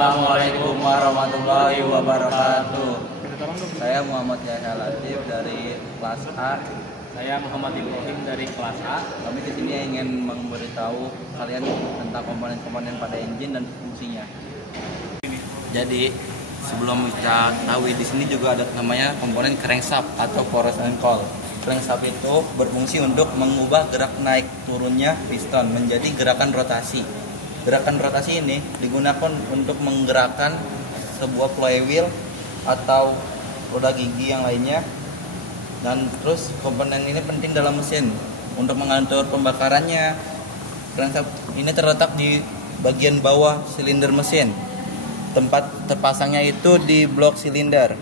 Assalamualaikum warahmatullahi wabarakatuh. Saya Muhammad Yahya Latif dari kelas A. Saya Muhammad Ibrahim dari kelas A. Kami di sini ingin memberitahu kalian tentang komponen-komponen pada engine dan fungsinya. Jadi sebelum kita tahu, di sini juga ada namanya komponen crankshaft atau force and coil. Crankshaft itu berfungsi untuk mengubah gerak naik turunnya piston menjadi gerakan rotasi. Gerakan rotasi ini digunakan untuk menggerakkan sebuah flywheel atau roda gigi yang lainnya. Dan terus komponen ini penting dalam mesin untuk mengatur pembakarannya. Crankshaft ini terletak di bagian bawah silinder mesin. Tempat terpasangnya itu di blok silinder.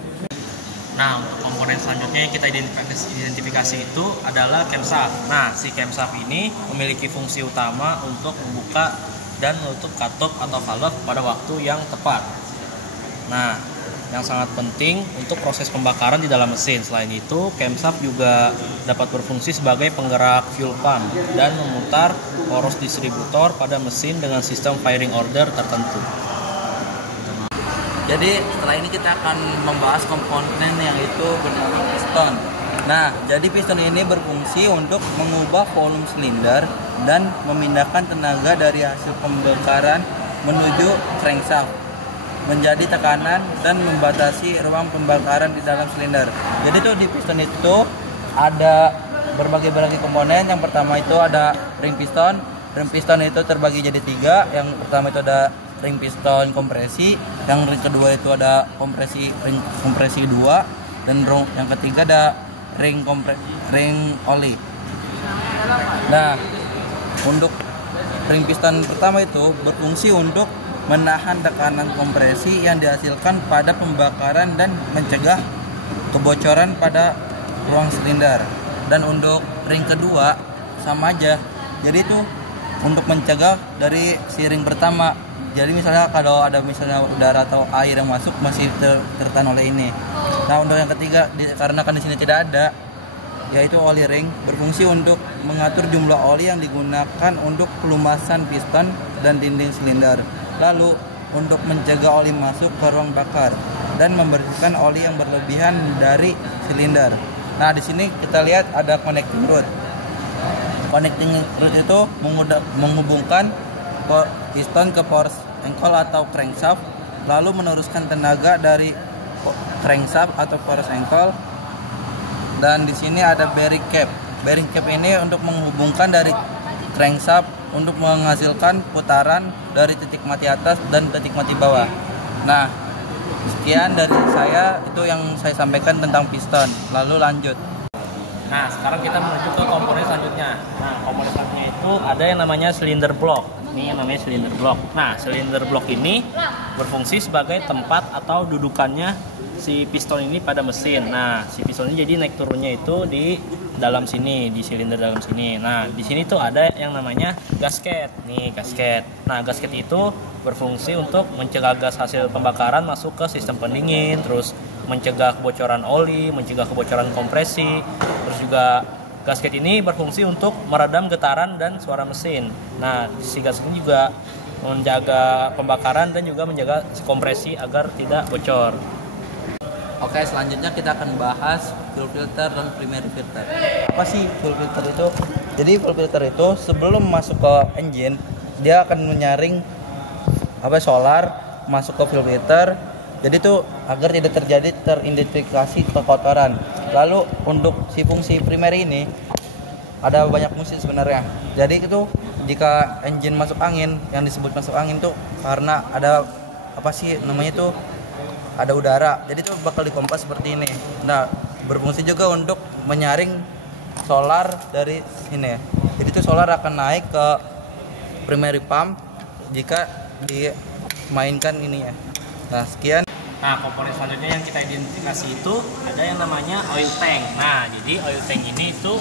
Nah, untuk komponen selanjutnya yang kita identifikasi itu adalah camshaft. Nah, si camshaft ini memiliki fungsi utama untuk membuka dan menutup katup atau valve pada waktu yang tepat. Nah, yang sangat penting untuk proses pembakaran di dalam mesin. Selain itu, camshaft juga dapat berfungsi sebagai penggerak fuel pump dan memutar poros distributor pada mesin dengan sistem firing order tertentu. Jadi setelah ini kita akan membahas komponen yang itu bernama piston. Nah, jadi piston ini berfungsi untuk mengubah volume silinder dan memindahkan tenaga dari hasil pembakaran menuju crankshaft menjadi tekanan dan membatasi ruang pembakaran di dalam silinder. Jadi tuh di piston itu ada berbagai komponen. Yang pertama itu ada ring piston. Ring piston itu terbagi jadi 3. Yang pertama itu ada ring piston kompresi, yang ring kedua itu ada ring kompresi 2, dan yang ketiga ada ring oli. Nah, untuk ring piston pertama itu berfungsi untuk menahan tekanan kompresi yang dihasilkan pada pembakaran dan mencegah kebocoran pada ruang silinder. Dan untuk ring kedua sama aja. Jadi itu untuk mencegah dari si ring pertama. Jadi misalnya kalau ada udara atau air yang masuk masih tertahan oleh ini. Nah, untuk yang ketiga karena kan di sini tidak ada, yaitu oli ring, berfungsi untuk mengatur jumlah oli yang digunakan untuk pelumasan piston dan dinding silinder. Lalu untuk mencegah oli masuk ke ruang bakar dan membersihkan oli yang berlebihan dari silinder. Nah, di sini kita lihat ada connecting rod. Connecting rod itu menghubungkan piston ke force and coil atau crankshaft, lalu meneruskan tenaga dari crankshaft atau force and coil. Dan di sini ada bearing cap. Bearing cap ini untuk menghubungkan dari crankshaft untuk menghasilkan putaran dari titik mati atas dan titik mati bawah. Nah, sekian dari saya, itu yang saya sampaikan tentang piston. Lalu lanjut. Nah, sekarang kita menuju ke komponen selanjutnya. Nah, komponen selanjutnya itu ada yang namanya cylinder block. Ini yang namanya cylinder block. Nah, cylinder block ini berfungsi sebagai tempat atau dudukannya si piston ini pada mesin. Nah, si piston ini jadi naik turunnya itu di dalam sini, di silinder dalam sini. Nah, di sini tuh ada yang namanya gasket. Nih, gasket. Nah, gasket itu berfungsi untuk mencegah gas hasil pembakaran masuk ke sistem pendingin, terus mencegah kebocoran oli, mencegah kebocoran kompresi. Terus juga gasket ini berfungsi untuk meredam getaran dan suara mesin. Nah, si gasket ini juga menjaga pembakaran dan juga menjaga kompresi agar tidak bocor. Oke, selanjutnya kita akan bahas fuel filter dan primary filter. Apa sih fuel filter itu? Jadi fuel filter itu sebelum masuk ke engine, dia akan menyaring solar masuk ke fuel filter. Jadi itu agar tidak terjadi teridentifikasi kekotoran. Lalu untuk si fungsi primary ini ada banyak fungsi sebenarnya. Jadi itu jika engine masuk angin, yang disebut masuk angin tuh karena ada ada udara. Jadi itu bakal dikompas seperti ini. Nah, berfungsi juga untuk menyaring solar dari sini. Jadi itu solar akan naik ke primary pump jika dimainkan ininya. Nah, sekian. Nah, komponen selanjutnya yang kita identifikasi itu ada yang namanya oil tank. Nah, jadi oil tank ini itu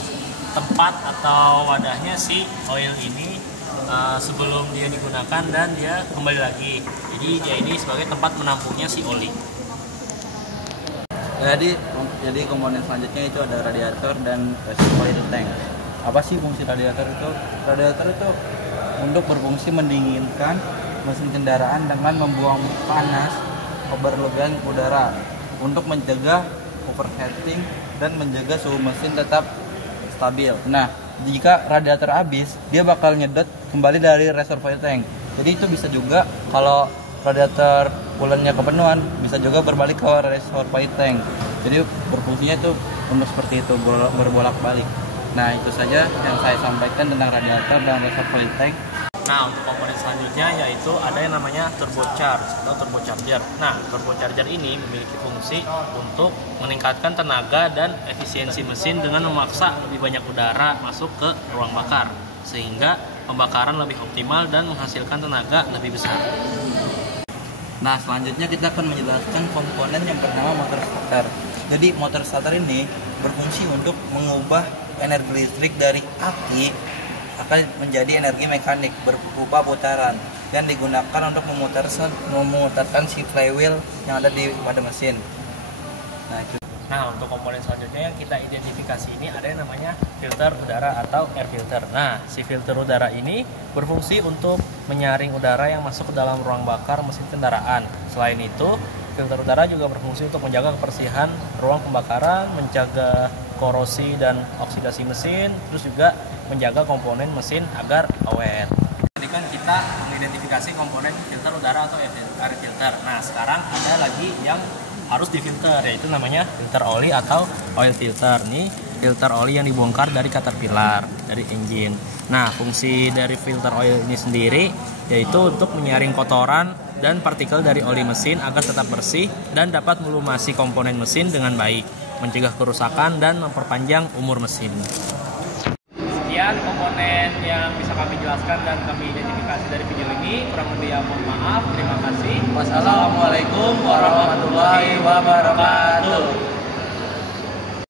tempat atau wadahnya si oil ini sebelum dia digunakan dan dia kembali lagi. Jadi dia ini sebagai tempat menampungnya si oli. Jadi komponen selanjutnya itu ada radiator dan oil tank. Apa sih fungsi radiator itu? Radiator itu untuk berfungsi mendinginkan mesin kendaraan dengan membuang panas overloadan udara untuk mencegah overheating dan menjaga suhu mesin tetap stabil. Nah, jika radiator habis, dia bakal nyedot kembali dari reservoir tank. Jadi itu bisa juga kalau radiator coolant-nya kepenuhan, bisa juga berbalik ke reservoir tank. Jadi berfungsinya itu untuk seperti itu, berbolak-balik. Nah, itu saja yang saya sampaikan tentang radiator dan reservoir tank. Nah, untuk komponen selanjutnya yaitu ada yang namanya turbocharger atau turbocharger. Nah, turbocharger ini memiliki fungsi untuk meningkatkan tenaga dan efisiensi mesin dengan memaksa lebih banyak udara masuk ke ruang bakar, sehingga pembakaran lebih optimal dan menghasilkan tenaga lebih besar. Nah, selanjutnya kita akan menjelaskan komponen yang bernama motor starter. Jadi, motor starter ini berfungsi untuk mengubah energi listrik dari aki akan menjadi energi mekanik berupa putaran yang digunakan untuk memutarkan si flywheel yang ada pada mesin. Nah, untuk komponen selanjutnya yang kita identifikasi ini ada yang namanya filter udara atau air filter. Nah, si filter udara ini berfungsi untuk menyaring udara yang masuk ke dalam ruang bakar mesin kendaraan. Selain itu, filter udara juga berfungsi untuk menjaga kebersihan ruang pembakaran, mencegah korosi dan oksidasi mesin, terus juga menjaga komponen mesin agar awet. Tadi kan kita mengidentifikasi komponen filter udara atau air filter. Nah, sekarang ada lagi yang harus difilter, yaitu namanya filter oli atau oil filter. Nih, filter oli yang dibongkar dari Caterpillar, dari engine. Nah, fungsi dari filter oil ini sendiri yaitu untuk menyaring kotoran dan partikel dari oli mesin agar tetap bersih dan dapat melumasi komponen mesin dengan baik, mencegah kerusakan dan memperpanjang umur mesin. Sekian komponen yang bisa kami jelaskan dan kami identifikasi dari video ini. Kurang lebih ya mohon maaf. Terima kasih. Wassalamualaikum warahmatullahi wabarakatuh.